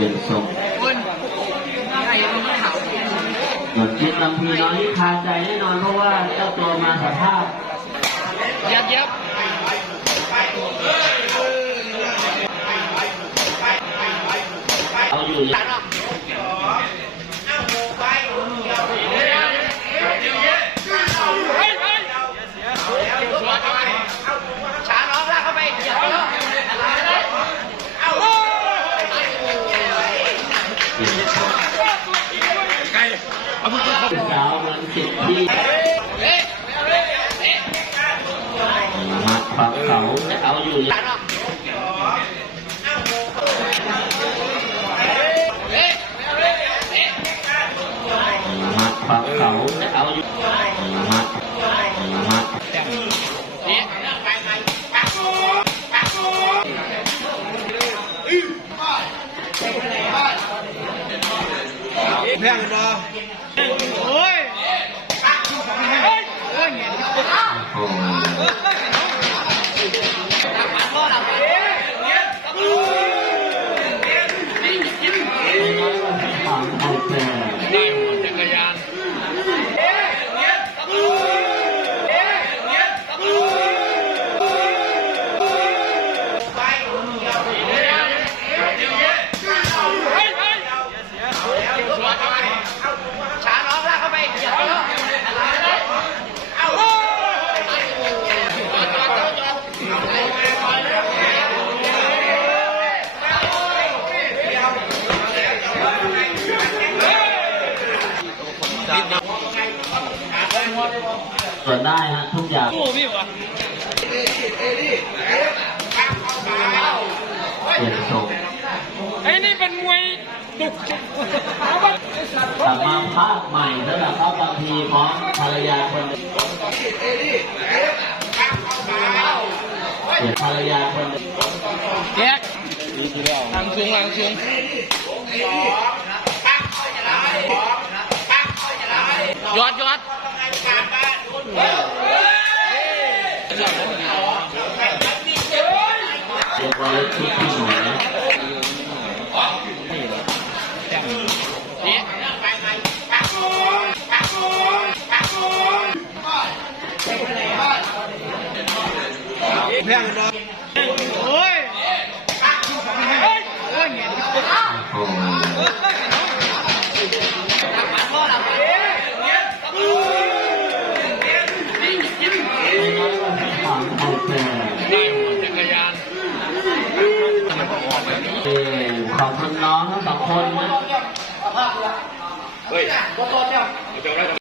เป็นสุขหนดจิตบางทีน้อยคาใจแน่นอนเพราะว่าเจ้าตัวมาสภาพยับยับเอาอยู่ ที่มาปักเขาเอาอยู่อย่างน้องมาขวางเขาแต่เอาอยู่มามาแพงบ่โอ้ย โอ้โหไม่น้อยกว่าสามไทยแปร ได้หมดจักรยาน ช้าน้องลากเข้าไปอย่าเพิ่ง ส่วนได้ฮะทุกอย่างโอ้พี่วะเปลี่ยนทรงไอ้นี่เป็นมวยดุกกลับมาภาคใหม่สำหรับเขาบางทีพร้อมภรรยาคนหนึ่งเปลี่ยนภรรยาคนหนึ่งแยกหลังสูงหลังสูงยอดยอด เรียกว่าเล็กที่ที่หนูนะ นี่แพงบ่โอ้ยโอ้ยโอ้ยเนี่ย โอ้โหไม่น้อยกว่าสามไทยแปร ได้หมดจักรยาน เออขอบคุณน้องทั้งสองคนนะ เฮ้ยเดี๋ยวได้